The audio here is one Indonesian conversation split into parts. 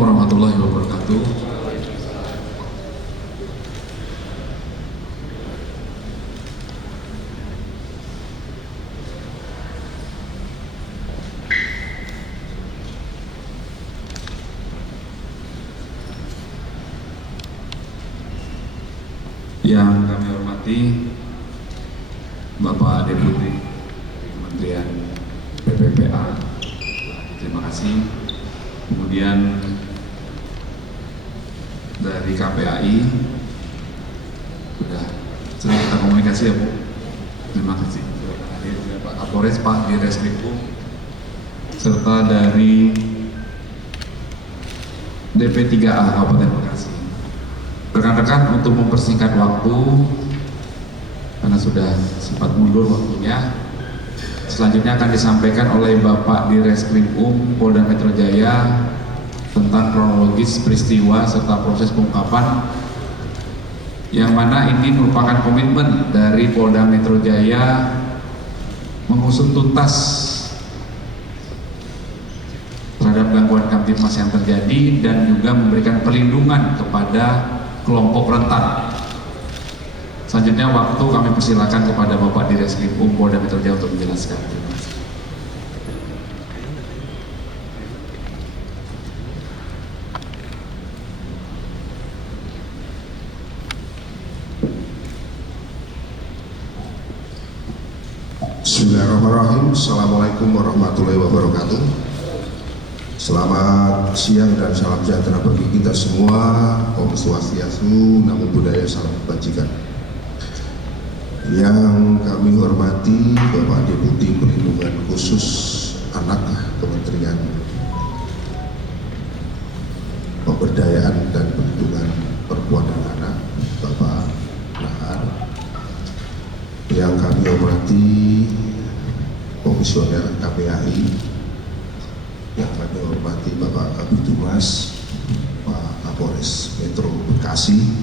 warahmatullahi wabarakatuh. Yang kami hormati Bapak Deputi Kementerian PPPA, terima kasih. Kemudian dari KPAI sudah sering kita komunikasi ya Bu. Terima kasih. Hadir Pak Kapolres, Pak Direskrimum, serta dari DP3A Kabupaten Bekasi. Rekan-rekan, untuk mempersingkat waktu karena sudah sempat mundur waktunya, selanjutnya akan disampaikan oleh Bapak Direskrimum Polda Metro Jaya tentang kronologis peristiwa serta proses pengungkapan, yang mana ini merupakan komitmen dari Polda Metro Jaya mengusut tuntas terhadap gangguan Kamtibmas yang terjadi dan juga memberikan perlindungan kepada kelompok rentan. Selanjutnya waktu kami persilakan kepada Bapak Direskrimum Polda Metro Jaya untuk menjelaskan. Terima kasih. Bismillahirrahmanirrahim. Assalamualaikum warahmatullahi wabarakatuh. Selamat siang dan salam sejahtera bagi kita semua. Om Swastiastu, Namo Buddhaya, salam kebajikan. Yang kami hormati Bapak Deputi Perlindungan Khusus Anak Kementerian Pemberdayaan dan Perlindungan Perempuan dan Anak, Bapak Nahar. Yang kami hormati Komisioner KPAI, yang kami hormati Bapak Kabitumas, Pak Kapolres Metro Bekasi,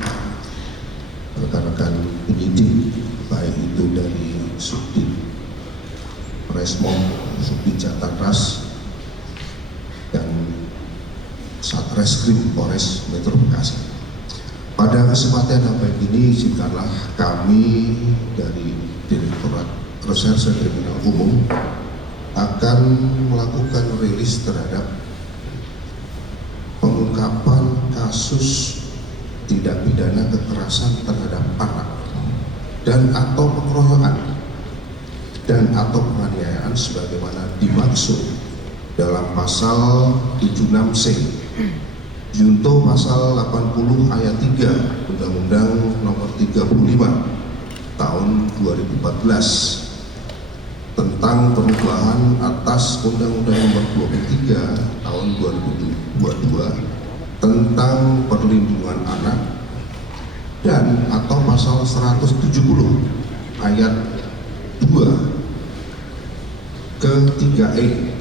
rekan-rekan penyidik, baik itu dari Subdit Resmom, Subdit Jatanras, dan Satreskrim Polres Metro Bekasi. Pada kesempatan yang baik ini, izinkanlah kami dari Direktorat Reserse Kriminal Umum akan melakukan rilis terhadap pengungkapan kasus tindak pidana kekerasan terhadap anak dan atau pengeroyokan dan atau penganiayaan sebagaimana dimaksud dalam pasal 76C junto pasal 80 ayat 3 Undang-Undang Nomor 35 tahun 2014 tentang perubahan atas Undang-Undang Nomor 23 tahun 2022 tentang perlindungan anak dan atau pasal 170 ayat 2 ke 3E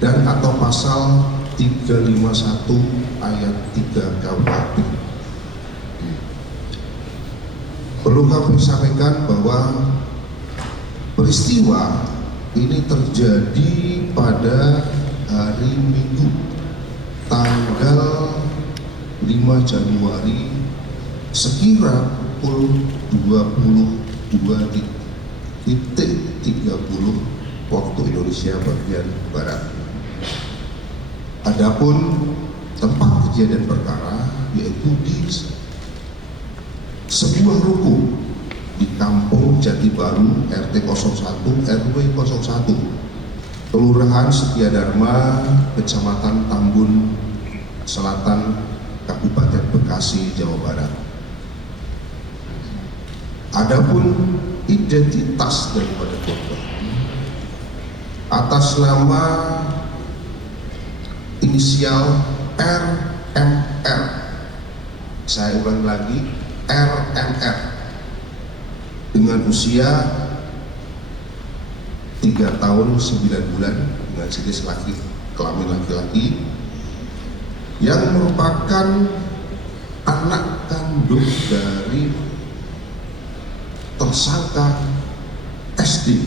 dan atau pasal 351 ayat 3 KUHP. Perlu kami sampaikan bahwa peristiwa ini terjadi pada hari Minggu tanggal 5 Januari sekira pukul 22.30 waktu Indonesia bagian Barat. Adapun tempat kejadian perkara yaitu di sebuah ruko di Kampung Jati Baru RT 01 RW 01 Kelurahan Setiadharma, Kecamatan Tambun Selatan, Kabupaten Bekasi, Jawa Barat. Adapun identitas daripada korban atas nama inisial RMR, saya ulang lagi, RMR, dengan usia 3 tahun 9 bulan dengan jenis kelamin laki-laki yang merupakan anak kandung dari tersangka SD.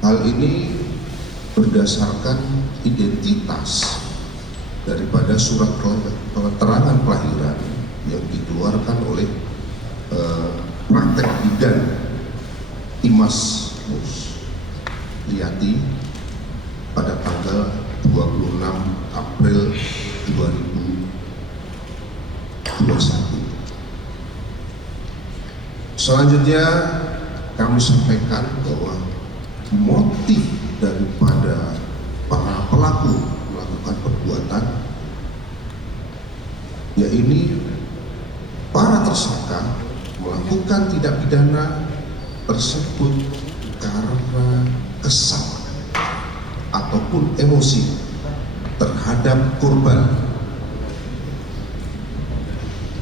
Hal ini berdasarkan identitas daripada surat keterangan kelahiran yang dikeluarkan oleh praktek bidan Imas Musliati pada tanggal 26 April 2021. Selanjutnya kami sampaikan bahwa motif daripada para pelaku melakukan perbuatan, yaitu para tersangka melakukan tindak pidana tersebut karena kesal ataupun emosi terhadap korban.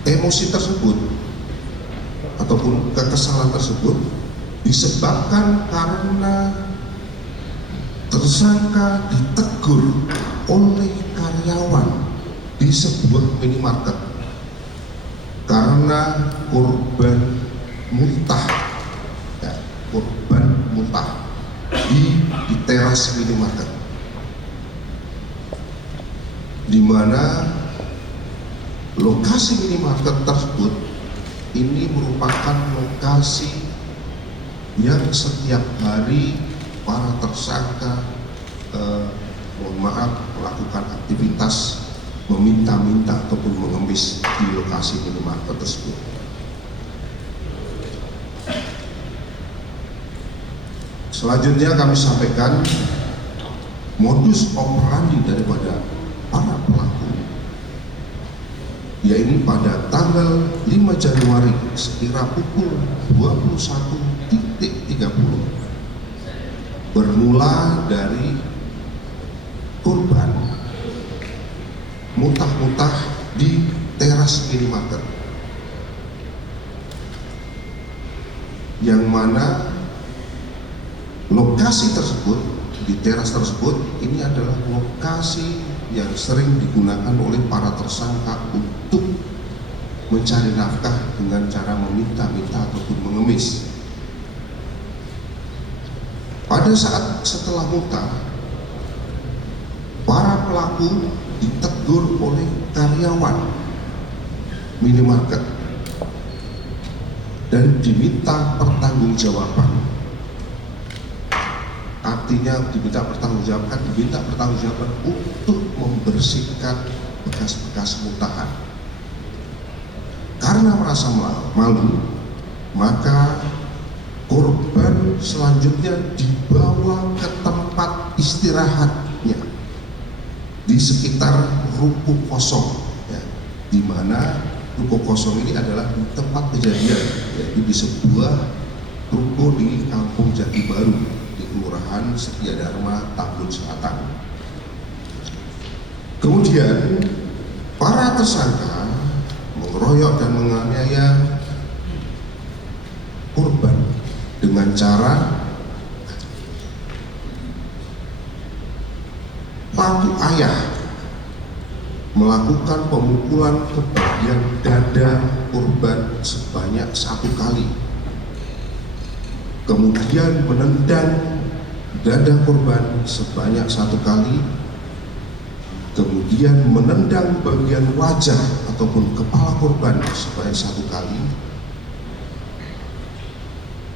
Emosi tersebut ataupun kekesalan tersebut disebabkan karena tersangka ditegur oleh karyawan di sebuah minimarket karena korban muntah, di teras minimarket, di mana lokasi minimarket tersebut ini merupakan lokasi yang setiap hari para tersangka melakukan aktivitas meminta-minta ataupun mengemis di lokasi minimarket tersebut. Selanjutnya kami sampaikan modus operandi daripada para pelaku, yaitu pada tanggal 5 Januari sekira pukul 21.30 bermula dari korban muntah-muntah di teras minimarket, yang mana lokasi tersebut, di teras tersebut ini adalah lokasi yang sering digunakan oleh para tersangka untuk mencari nafkah dengan cara meminta-minta ataupun mengemis. Pada saat setelah muntah, para pelaku ditegur oleh karyawan minimarket dan diminta pertanggungjawaban. Artinya diminta pertanggungjawaban untuk membersihkan bekas-bekas muntahan. Karena merasa malu, maka korban selanjutnya dibawa ke tempat istirahatnya di sekitar ruko kosong, di mana ruko kosong ini adalah di tempat kejadian, yaitu di sebuah ruko di Kampung Jati Baru di Kelurahan Setia Dharma, Tambun Selatan. Kemudian para tersangka mengeroyok dan menganiaya korban dengan cara pelaku ayah melakukan pemukulan ke bagian dada korban sebanyak 1 kali, kemudian menendang dada korban sebanyak 1 kali, kemudian menendang bagian wajah ataupun kepala korban sebanyak 1 kali,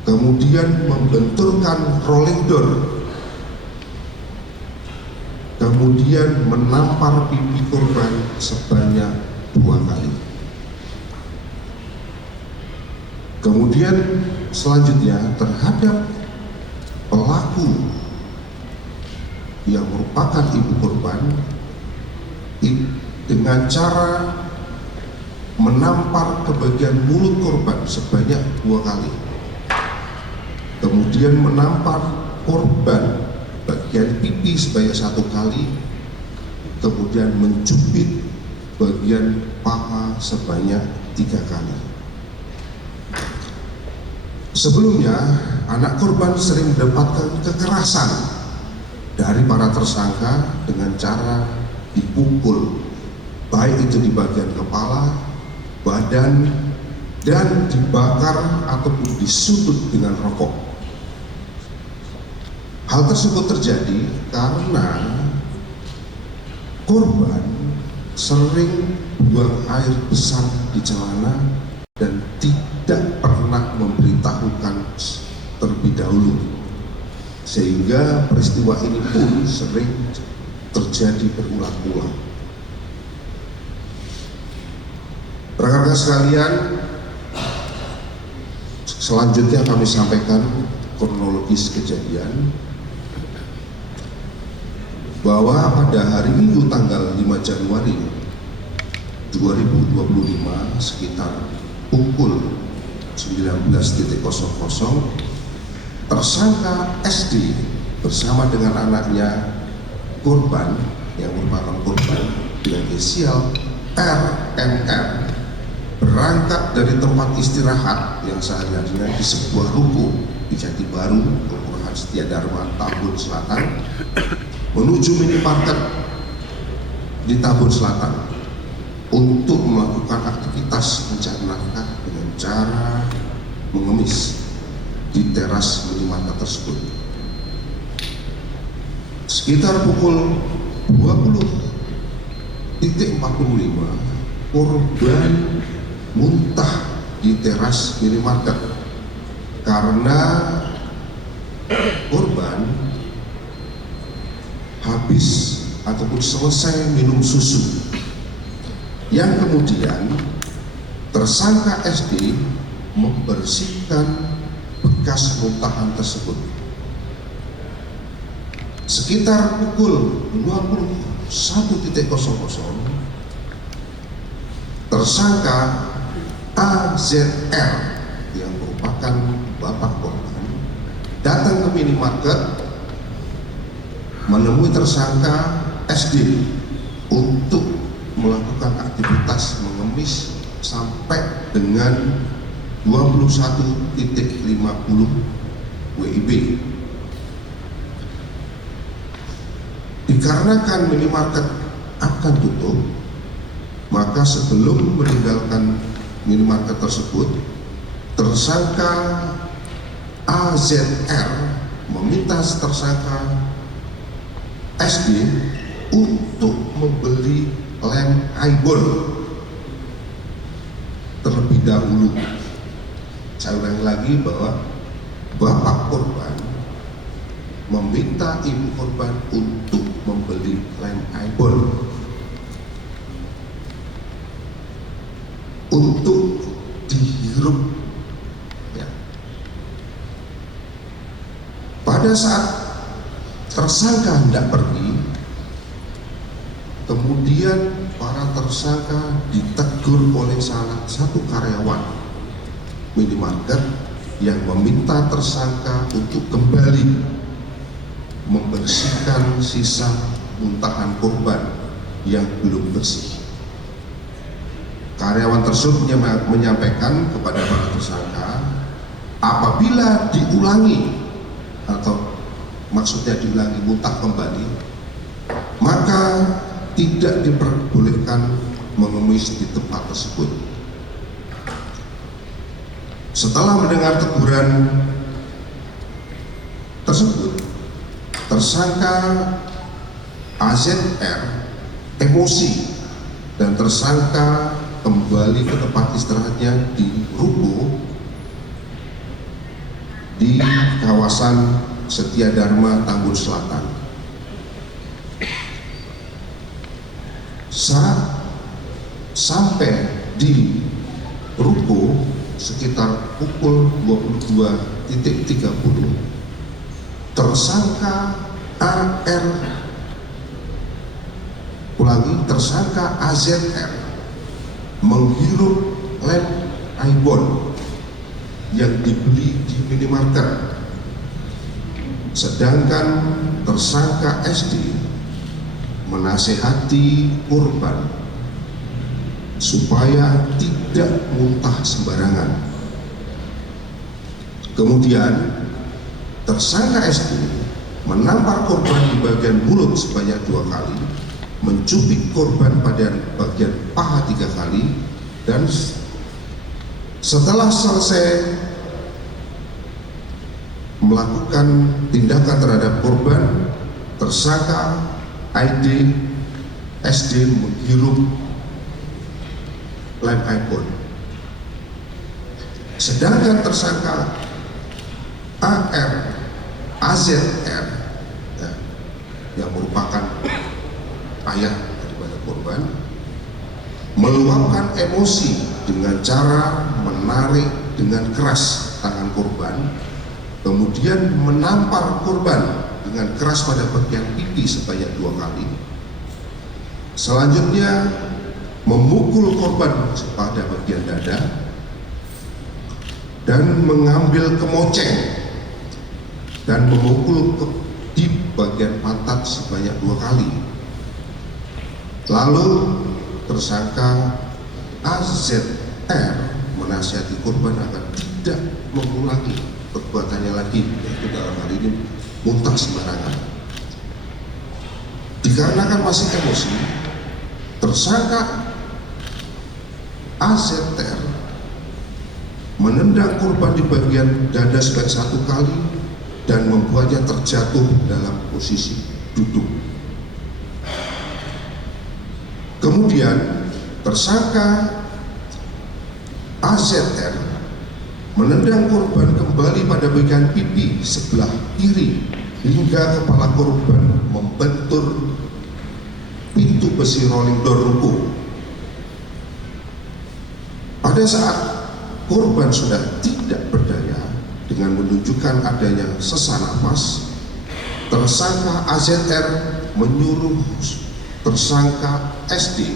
kemudian membenturkan rolling door, kemudian menampar pipi korban sebanyak 2 kali. Kemudian selanjutnya terhadap pelaku yang merupakan ibu korban dengan cara menampar ke bagian mulut korban sebanyak 2 kali, kemudian menampar korban bagian pipi sebanyak 1 kali, kemudian mencubit bagian paha sebanyak 3 kali. Sebelumnya, anak korban sering mendapatkan kekerasan dari para tersangka dengan cara dipukul, baik itu di bagian kepala, badan, dan dibakar ataupun disudut dengan rokok. Hal tersebut terjadi karena korban sering buang air besar di celana dan tidak pernah memberitahukan terlebih dahulu, sehingga peristiwa ini pun sering terjadi berulang-ulang. Rekan-rekan sekalian, selanjutnya kami sampaikan kronologis kejadian bahwa pada hari Minggu tanggal 5 Januari 2025 sekitar pukul 19.00 tersangka SD bersama dengan anaknya korban yang merupakan korban dengan inisial RMR berangkat dari tempat istirahat yang sehari-harinya di sebuah ruko di Jati Baru, Kelurahan Setia Dharma, Tambun Selatan, menuju minimarket di Tambun Selatan untuk melakukan aktivitas mencari nafkah dengan cara mengemis di teras minimarket tersebut. Sekitar pukul 20.45 korban muntah di teras minimarket karena korban habis ataupun selesai minum susu, yang kemudian tersangka SD membersihkan bekas muntahan tersebut. Sekitar pukul 21.00 tersangka AZR yang merupakan bapak korban datang ke minimarket menemui tersangka SD untuk melakukan aktivitas mengemis sampai dengan 21.50 WIB. Dikarenakan minimarket akan tutup, maka sebelum meninggalkan minimarket tersebut, tersangka AZR meminta tersangka SD untuk membeli lem eyeball terlebih dahulu. Saya ulangi lagi bahwa bapak korban meminta ibu korban untuk membeli lem eyeball untuk dihirup. Ya. Pada saat tersangka hendak pergi, kemudian para tersangka ditegur oleh salah satu karyawan minimarket yang meminta tersangka untuk kembali membersihkan sisa muntahan korban yang belum bersih. Karyawan tersebut menyampaikan kepada para tersangka, apabila diulangi atau maksudnya diulangi muntah kembali, maka tidak diperbolehkan mengemis di tempat tersebut. Setelah mendengar teguran tersebut, tersangka AZR emosi dan tersangka kembali ke tempat istirahatnya di ruko di kawasan Setia Dharma, Tambun Selatan. Saat sampai di ruko sekitar pukul 22.30, tersangka tersangka AZR menghirup lem eyeball yang dibeli di minimarket, sedangkan tersangka SD menasehati korban supaya tidak muntah sembarangan. Kemudian tersangka SD menampar korban di bagian mulut sebanyak 2 kali, mencubit korban pada bagian paha 3 kali, dan setelah selesai melakukan tindakan terhadap korban, tersangka ID SD menghirup lem iPhone. Sedangkan tersangka AZR ya, yang merupakan ayah daripada korban meluapkan emosi dengan cara menarik dengan keras tangan korban, kemudian menampar korban dengan keras pada bagian pipi sebanyak 2 kali. Selanjutnya memukul korban pada bagian dada dan mengambil kemoceng dan memukul di bagian pantat sebanyak 2 kali. Lalu tersangka AZR menasihati korban agar tidak mengulangi perbuatannya lagi, yaitu dalam hal ini muntah sembarangan. Dikarenakan masih emosi, tersangka AZR menendang korban di bagian dada sebanyak 1 kali dan membuatnya terjatuh dalam posisi duduk. Kemudian tersangka AZR menendang korban kembali pada bagian pipi sebelah kiri hingga kepala korban membentur pintu besi rolling door ruko. Pada saat korban sudah tidak berdaya dengan menunjukkan adanya sesak napas, tersangka AZR menyuruh tersangka SD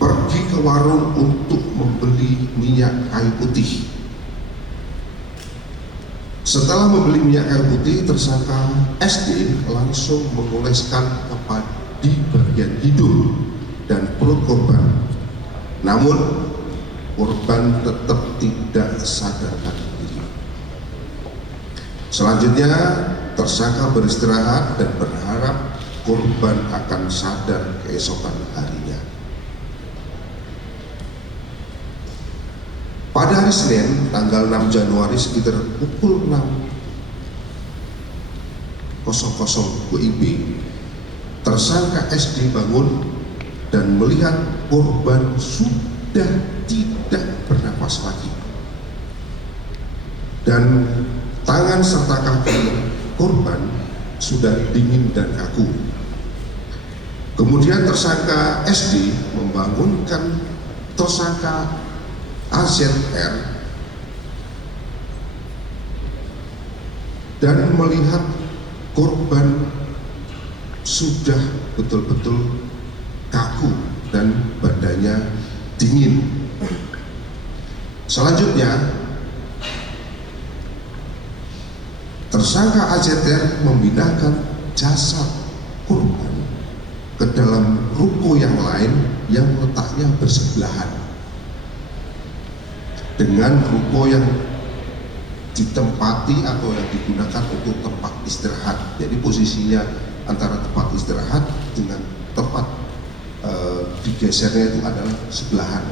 pergi ke warung untuk membeli minyak kayu putih. Setelah membeli minyak kayu putih, tersangka SD langsung mengoleskan di bagian hidung dan perut korban. Namun korban tetap tidak sadarkan diri. Selanjutnya tersangka beristirahat dan berharap korban akan sadar keesokan harinya. Pada hari Senin tanggal 6 Januari sekitar pukul 6.00 WIB, tersangka SD bangun dan melihat korban sudah tidak bernapas lagi dan tangan serta kaki korban sudah dingin dan kaku. Kemudian tersangka SD membangunkan tersangka AZR dan melihat korban sudah betul-betul kaku dan badannya dingin. Selanjutnya tersangka AZR memindahkan jasad korban ke dalam ruko yang lain yang letaknya bersebelahan dengan ruko yang ditempati atau yang digunakan untuk tempat istirahat. Jadi posisinya antara tempat istirahat dengan tempat digesernya itu adalah sebelahan.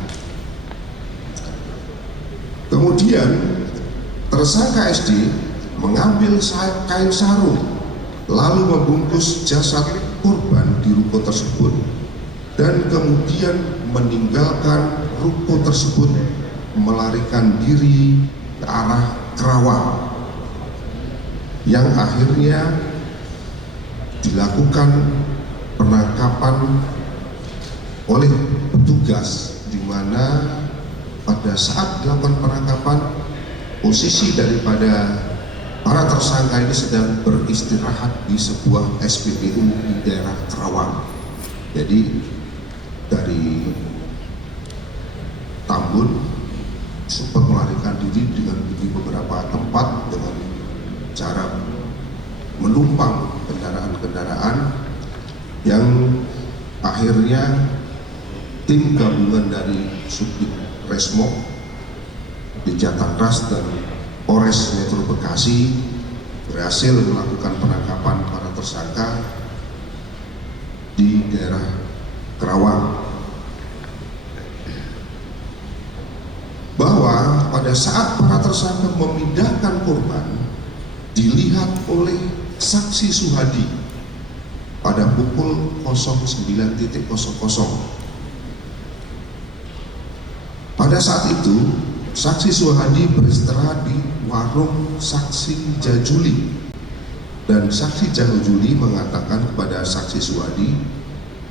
Kemudian tersangka SD mengambil kain sarung lalu membungkus jasad korban di ruko tersebut dan kemudian meninggalkan ruko tersebut, melarikan diri ke arah Kerawang, yang akhirnya dilakukan penangkapan oleh petugas, di mana pada saat dilakukan penangkapan posisi daripada para tersangka ini sedang beristirahat di sebuah SPBU di daerah Kerawang. Jadi dari Tambun sempat melarikan diri dengan di beberapa tempat dengan cara menumpang kendaraan-kendaraan yang akhirnya tim gabungan dari Subdit Resmob di Jatanras dan Polres Metro Bekasi berhasil melakukan penangkapan para tersangka di daerah Kerawang. Bahwa pada saat para tersangka memindahkan korban, dilihat oleh saksi Suhadi pada pukul 09.00. Pada saat itu, saksi Suhadi beristirahat di warung saksi Jajuli, dan saksi Jajuli mengatakan kepada saksi Suhadi,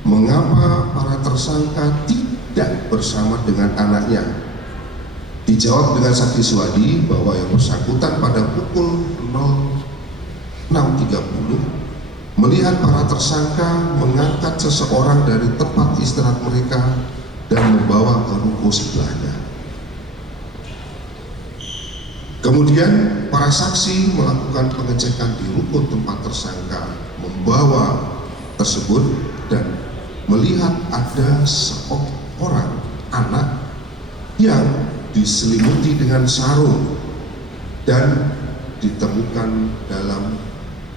mengapa para tersangka tidak bersama dengan anaknya. Dijawab dengan saksi Suhadi bahwa yang bersangkutan pada pukul 06.30 melihat para tersangka mengangkat seseorang dari tempat istirahat mereka dan membawa ke ruko sebelahnya. Kemudian para saksi melakukan pengecekan di ruko tempat tersangka membawa tersebut dan melihat ada seorang anak yang diselimuti dengan sarung dan ditemukan dalam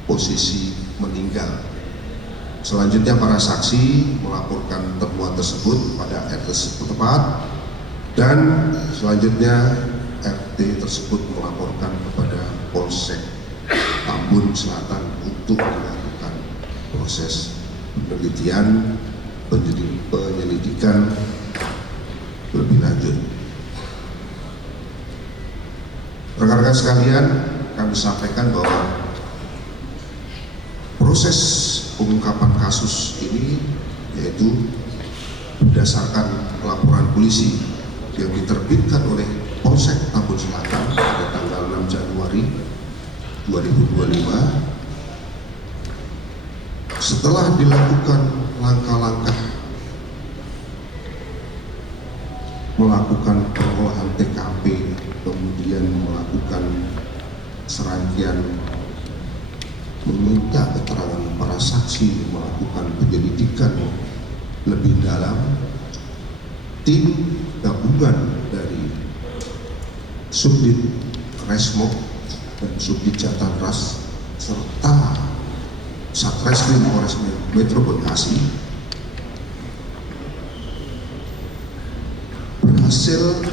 posisi meninggal. Selanjutnya para saksi melaporkan temuan tersebut pada RT setempat, dan selanjutnya RT tersebut melaporkan kepada Polsek Tambun Selatan untuk melakukan proses penelitian penyelidikan lebih lanjut. Rekan-rekan sekalian, kami sampaikan bahwa proses pengungkapan kasus ini yaitu berdasarkan laporan polisi yang diterbitkan oleh Polsek Tambun Selatan pada tanggal 6 Januari 2025. Setelah dilakukan langkah-langkah melakukan pengolahan TKP, kemudian melakukan serangkaian meminta keterangan para saksi, melakukan penyelidikan lebih dalam, tim gabungan dari Subdit Resmob dan Subdit Jatanras serta Satreskrim Polres Metro Bekasi berhasil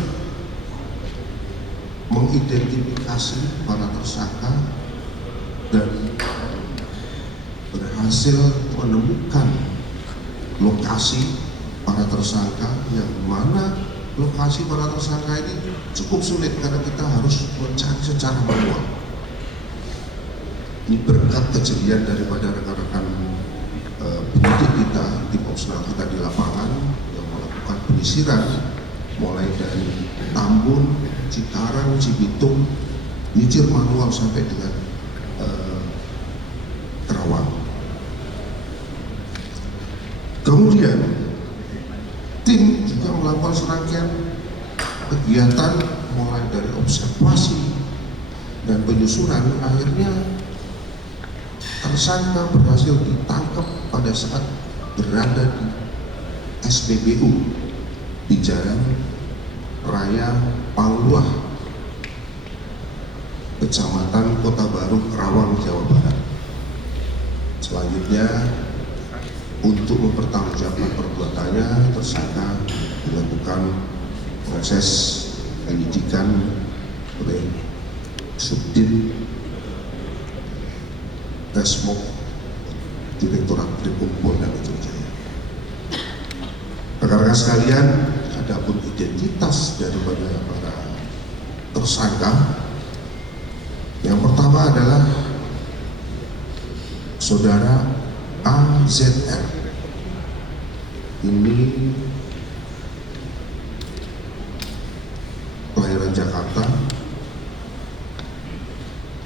mengidentifikasi para tersangka dan berhasil menemukan lokasi para tersangka, yang mana lokasi para tersangka ini cukup sulit karena kita harus mencari secara manual. Ini berkat kejelian daripada rekan-rekan penyidik kita, tim operasional kita di lapangan yang melakukan penyisiran mulai dari Tambun, Cikarang, Cibitung, nyicir manual sampai dengan Kerawang. Kemudian tim juga melakukan serangkaian kegiatan mulai dari observasi dan penyusuran. Akhirnya tersangka berhasil ditangkap pada saat berada di SPBU di Jalan Raya Pangluah, Kecamatan Kota Baru, Kerawang, Jawa Barat. Selanjutnya, untuk mempertanggungjawabkan perbuatannya, tersangka dilakukan proses penyidikan oleh Subdit Resmob Direktorat Krimpol Polda Metro Jaya. Rekan-rekan sekalian, adapun identitas daripada para tersangka, yang pertama adalah saudara AZR. Ini kelahiran Jakarta.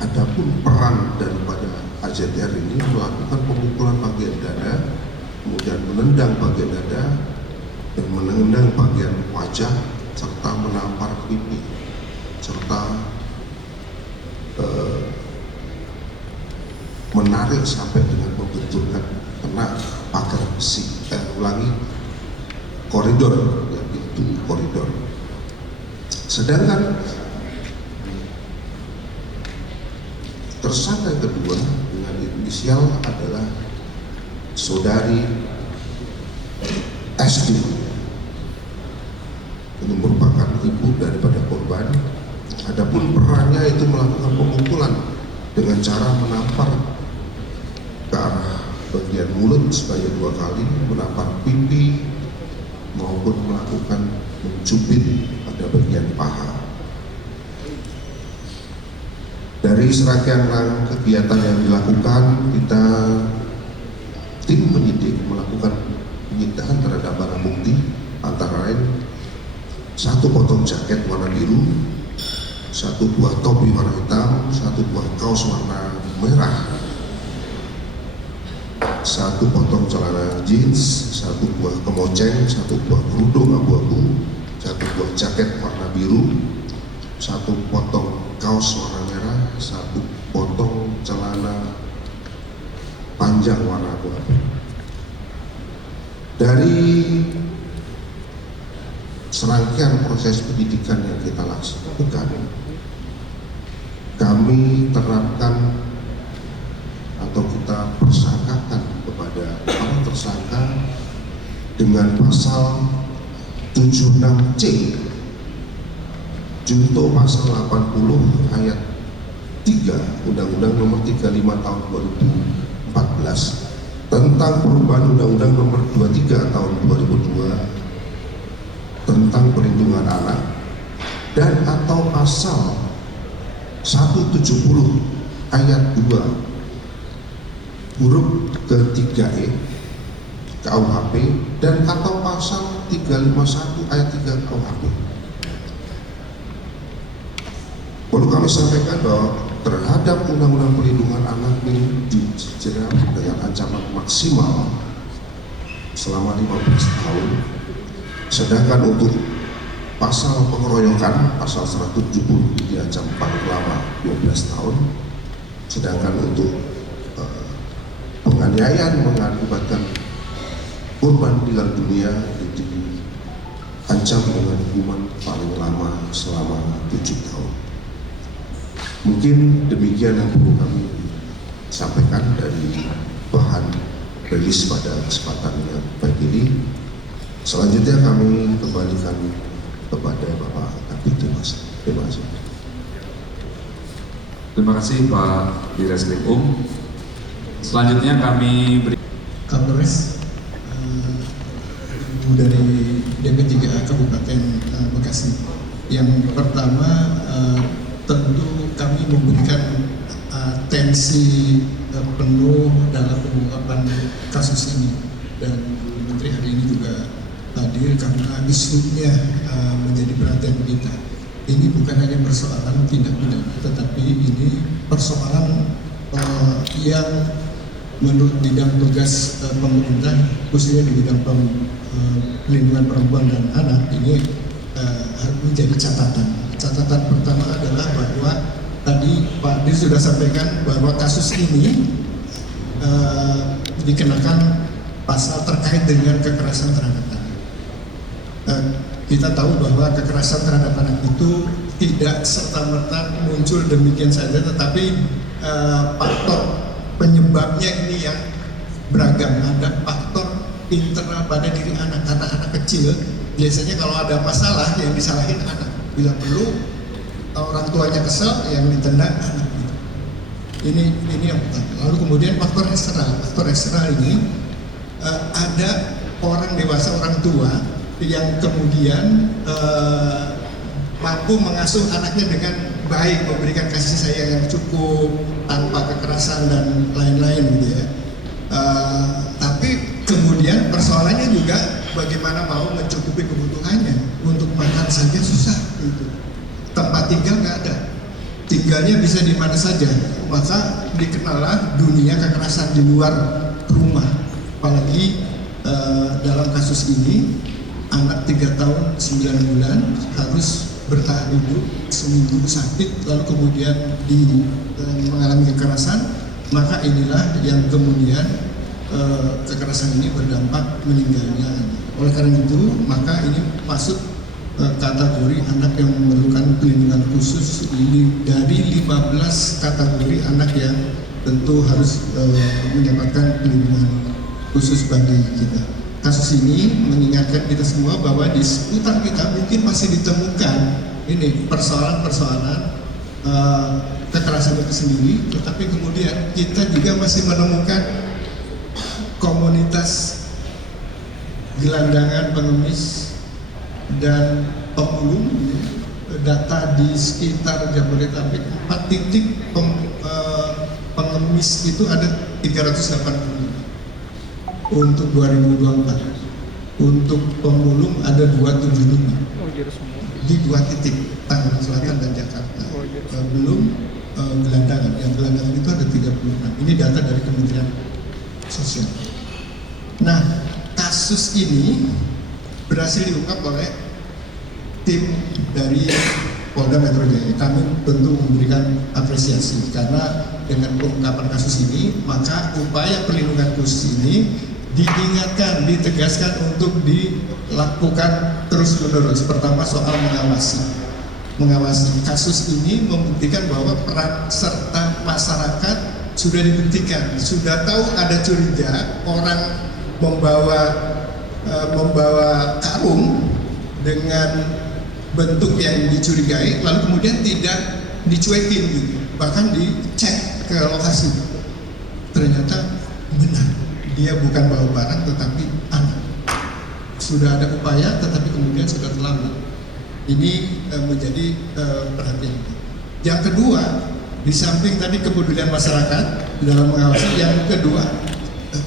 Adapun peran daripada AZR ini melakukan pemukulan bagian dada, kemudian menendang bagian dada dan menendang bagian wajah, serta menampar pipi, serta menarik sampai dengan membenturkan kena pagar besi, koridor, ya, pintu koridor. Sedangkan tersangka kedua dengan inisial adalah saudari SD. Ini merupakan ibu daripada korban. Adapun perannya itu melakukan pemukulan dengan cara menampar ke arah bagian mulut sebanyak 2 kali, menampar pipi, maupun melakukan mencubit pada bagian paha. Dari serangkaian kegiatan yang dilakukan, tim penyidik melakukan penyitaan terhadap barang bukti antara lain 1 potong jaket warna biru, 1 buah topi warna hitam, 1 buah kaos warna merah, 1 potong celana jeans, 1 buah kemoceng, 1 buah kerudung abu-abu, 1 buah jaket warna biru, 1 potong kaos warna merah, 1 potong celana panjang warna abu-abu. Dari serangkaian proses penyidikan yang kita lakukan, kami terapkan atau kita persangkakan kepada para tersangka dengan pasal 76C junto pasal 80 ayat 3 Undang-Undang Nomor 35 Tahun 2014 tentang perubahan Undang-Undang Nomor 23 Tahun 2002 tentang perlindungan anak, dan atau pasal 170 ayat 2 huruf ke-3E KUHP dan atau pasal 351 ayat 3 KUHP. Perlu kami sampaikan bahwa terhadap Undang-Undang Perlindungan Anak ini dijerat dengan ancaman maksimal selama 15 tahun, sedangkan untuk pasal pengeroyokan pasal 170 diancam paling lama 12 tahun, sedangkan untuk penganiayaan mengakibatkan korban meninggal dunia diancam dengan hukuman paling lama selama 7 tahun. Mungkin demikian yang perlu kami sampaikan dari bahan rilis pada kesempatan yang baik ini. Selanjutnya kami kembalikan kepada Bapak Kabid Humas. Terima kasih. Terima kasih Pak Direskrim. Selanjutnya kami beri Kapolres Ibu dari DP3A Kabupaten Bekasi. Yang pertama, tentu kami memberikan atensi penuh dalam pengungkapan kasus ini, dan Bu Menteri hari ini juga hadir karena isunya menjadi perhatian kita. Ini bukan hanya persoalan tindak pidana, tetapi ini persoalan yang menurut bidang tugas pemerintah, khususnya di bidang pelindungan perempuan dan anak, ini harus menjadi catatan. Catatan pertama adalah bahwa tadi Pak Dir sudah sampaikan bahwa kasus ini dikenakan pasal terkait dengan kekerasan terhadap anak. Kita tahu bahwa kekerasan terhadap anak itu tidak serta-merta muncul demikian saja, tetapi faktor penyebabnya ini yang beragam. Ada faktor internal pada diri anak, karena anak kecil biasanya kalau ada masalah yang disalahin anak, bila perlu orang tuanya kesel yang ditendang anak. Ini yang pertama. Lalu kemudian faktor eksternal ini ada orang dewasa, orang tua yang kemudian mampu mengasuh anaknya dengan baik, memberikan kasih sayang yang cukup tanpa kekerasan dan lain-lain gitu ya. Tapi kemudian persoalannya juga bagaimana mau mencukupi kebutuhannya. Untuk makan saja susah gitu. Tempat tinggal nggak ada. Tinggalnya bisa di mana saja. Maka dikenallah dunia kekerasan di luar rumah. Apalagi dalam kasus ini anak 3 tahun 9 bulan harus bertahan hidup, seminggu sakit, lalu kemudian mengalami kekerasan. Maka inilah yang kemudian kekerasan ini berdampak meninggalnya. Oleh karena itu, maka ini masuk kategori anak yang memerlukan perlindungan khusus dari 15 kategori anak yang tentu harus mendapatkan perlindungan khusus bagi kita. Kasus ini mengingatkan kita semua bahwa di seputar kita mungkin masih ditemukan ini persoalan-persoalan kekerasan itu sendiri, tetapi kemudian kita juga masih menemukan komunitas gelandangan, pengemis, dan pemulung. Data di sekitar Jabodetabek 4 titik pengemis itu ada 380 untuk 2024. Untuk pemulung ada 275 di 2 titik, Tangerang Selatan dan Jakarta. Belum gelandangan, yang gelandangan itu ada 36. Ini data dari Kementerian Sosial. Nah, kasus ini berhasil diungkap oleh tim dari Polda Metro Jaya. Kami tentu memberikan apresiasi karena dengan pengungkapan kasus ini, maka upaya perlindungan khusus ini diingatkan, ditegaskan untuk dilakukan terus-menerus. Pertama, soal mengawasi kasus ini membuktikan bahwa peran serta masyarakat sudah dibuktikan, sudah tahu ada curiga orang membawa karung dengan bentuk yang dicurigai, lalu kemudian tidak dicuekin gitu, bahkan dicek ke lokasi. Ternyata benar, dia bukan bawa barang tetapi anak. Sudah ada upaya tetapi kemudian sudah terlambat. Ini menjadi perhatian. Yang kedua, di samping tadi kepedulian masyarakat dalam mengawasi, yang kedua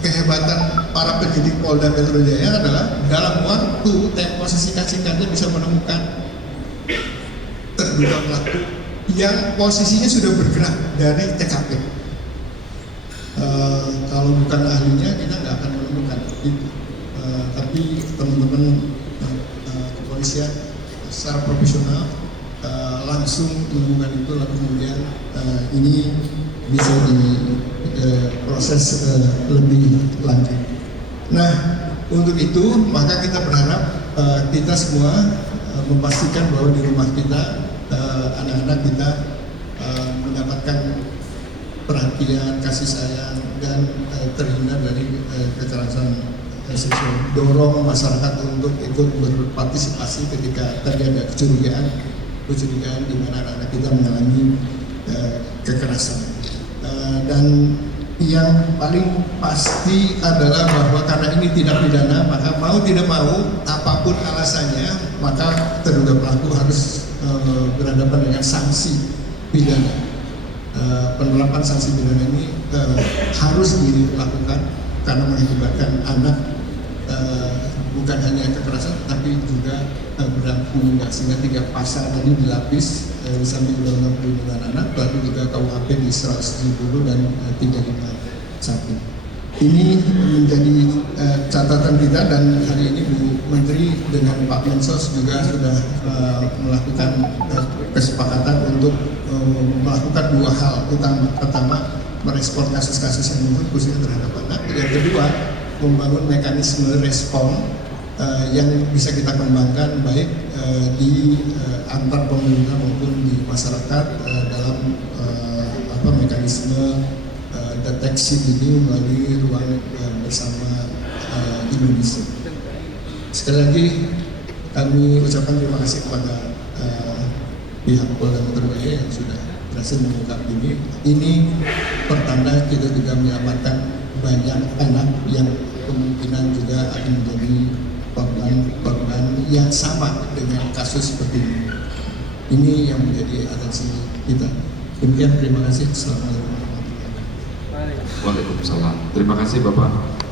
kehebatan para penyidik Polda Metro Jaya adalah dalam waktu tempo singkat-singkatnya bisa menemukan terduga pelaku yang posisinya sudah bergerak dari TKP. Kalau bukan ahlinya kita nggak akan menemukan itu. Tapi teman-teman kepolisian secara profesional langsung menemukan itu, lalu kemudian ini bisa diproses lebih lanjut. Nah, untuk itu maka kita berharap kita semua memastikan bahwa di rumah kita anak-anak kita mendapatkan perhatian, kasih sayang, dan terhindar dari kekerasan seksual. Dorong masyarakat untuk ikut berpartisipasi ketika terjadi kecurigaan di mana anak-anak kita mengalami kekerasan. Dan yang paling pasti adalah bahwa karena ini tidak pidana, maka mau tidak mau, apapun alasannya, maka terduga pelaku harus berhadapan dengan sanksi pidana. Penerapan sanksi pidana ini harus dilakukan karena mengakibatkan anak bukan hanya kekerasan, tapi juga berdampak meninggal. Sehingga 3 pasal tadi dilapis di samping Undang-Undang Perlindungan Anak, lalu juga KUHP di 170 dan 351. Ini menjadi catatan kita, dan hari ini Bu Menteri dengan Pak Mensos juga sudah melakukan kesepakatan untuk melakukan 2 hal utama. Pertama, merespon kasus-kasus yang muncul khususnya terhadap anak. Yang kedua, membangun mekanisme respon yang bisa kita kembangkan baik di antar pemerintah maupun di masyarakat dalam mekanisme deteksi ini melalui ruang bersama Indonesia. Sekali lagi kami ucapkan terima kasih kepada pihak Polda Metro Jaya yang sudah berhasil mengungkap ini. Ini pertanda kita juga menyelamatkan banyak anak yang kemungkinan juga akan menjadi korban yang sama dengan kasus seperti ini. Ini yang menjadi atensi kita. Demikian, terima kasih. Assalamualaikum warahmatullahi wabarakatuh. Waalaikumsalam. Terima kasih Bapak.